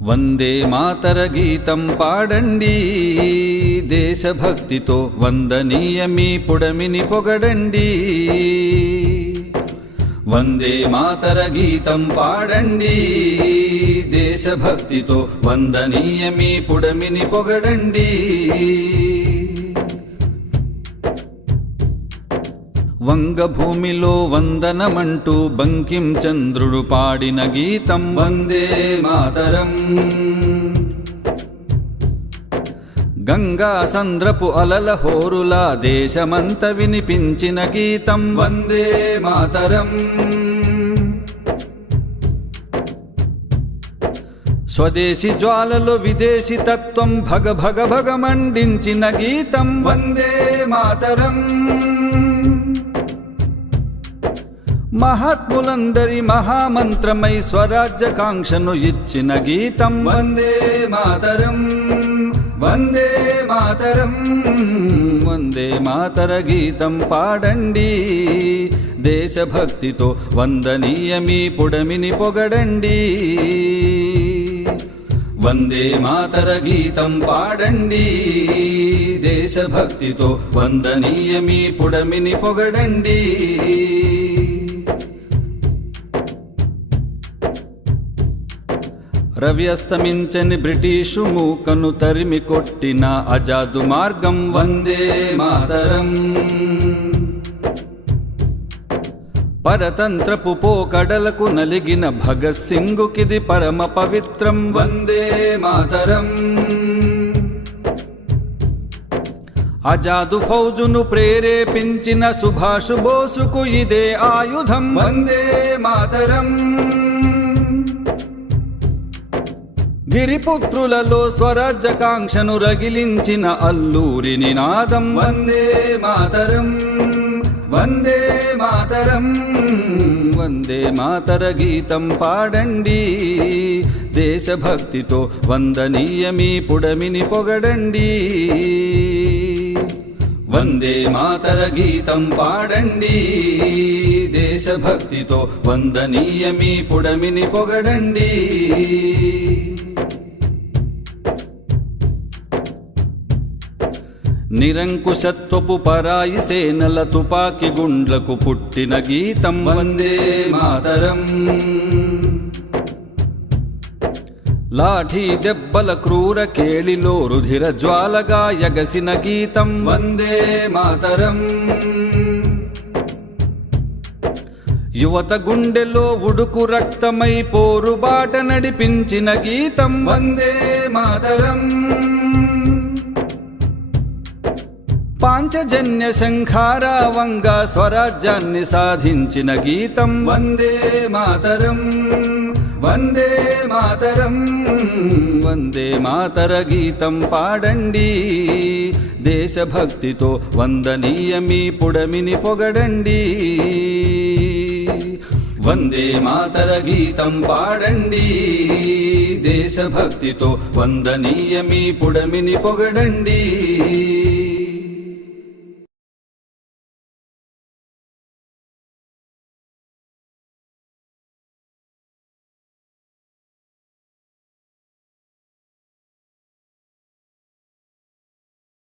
వందే మాతర గీతం పాడండి, దేశభక్తితో వందనీయ మీ పుడమిని పొగడండి. వందే మాతర గీతం పాడండి, దేశభక్తితో వందనీయ మీ పుడమిని పొగడండి. వంగభూమిలో వందనమంటూ బంకిం చంద్రుడు పాడిన గీతం వందే మాతరం. గంగా సంద్రపు అలల హోరులా దేశమంత వినిపించిన గీతం వందే మాతరం. స్వదేశీ జ్వాలలో విదేశీ తత్వం భగ భగ భగ మండించిన గీతం వందే మాతరం. మహాత్ములందరి మహామంత్రమై స్వరాజ్యకాంక్షను ఇచ్చిన గీతం వందే మాతరం. వందే మాతరం. వందే మాతర గీతం పాడండి, దేశభక్తితో వందనీయ మీ పుడమిని పొగడండి. వందే మాతర గీతం పాడండి, దేశభక్తితో వందనీయ మీ పుడమిని పొగడండి. రవి అస్తమించని బ్రిటిషు మూకను తరిమి కొట్టిన ఆజాదు మార్గం వందే మాతరం. పరతంత్రపు పోకడలకు నలిగిన భగత్ సింగుకిది పరమ పవిత్రం వందే మాతరం. ఆజాదు ఫౌజును ప్రేరేపించిన సుభాష్ బోసుకు ఇదే ఆయుధం వందే మాతరం. గిరిపుత్రులలో స్వరాజ్యకాంక్షను రగిలించిన అల్లూరి నినాదం వందే మాతరం. వందే మాతరం. వందే మాతర గీతం పాడండి, దేశభక్తితో వందనీయ మీ పుడమిని పొగడండి. వందే మాతర గీతం పాడండి, దేశభక్తితో వందనీయ మీ పుడమిని పొగడండి. నిరంకుశత్వపు పరాయి సేనల తుపాకి గుండ్లకు పుట్టిన గీతం వందే మాతరం. లాఠీ దెబ్బల క్రూర కేళిలో రుధిర జ్వాలగా ఎగసిన గీతం వందే మాతరం. యువత గుండెలో ఉడుకు రక్తమై పోరుబాట నడిపించిన గీతం వందే మాతరం. పాంచజన్య శంఖారావంగా స్వరాజ్యాన్ని సాధించిన గీతం వందే మాతరం. వందే మాతరం. వందే మాతర గీతం పాడండి, దేశభక్తితో వందనీయ మీ పుడమిని పొగడండి. వందే మాతర గీతం పాడండి, దేశభక్తితో వందనీయ మీ పుడమిని పొగడండి.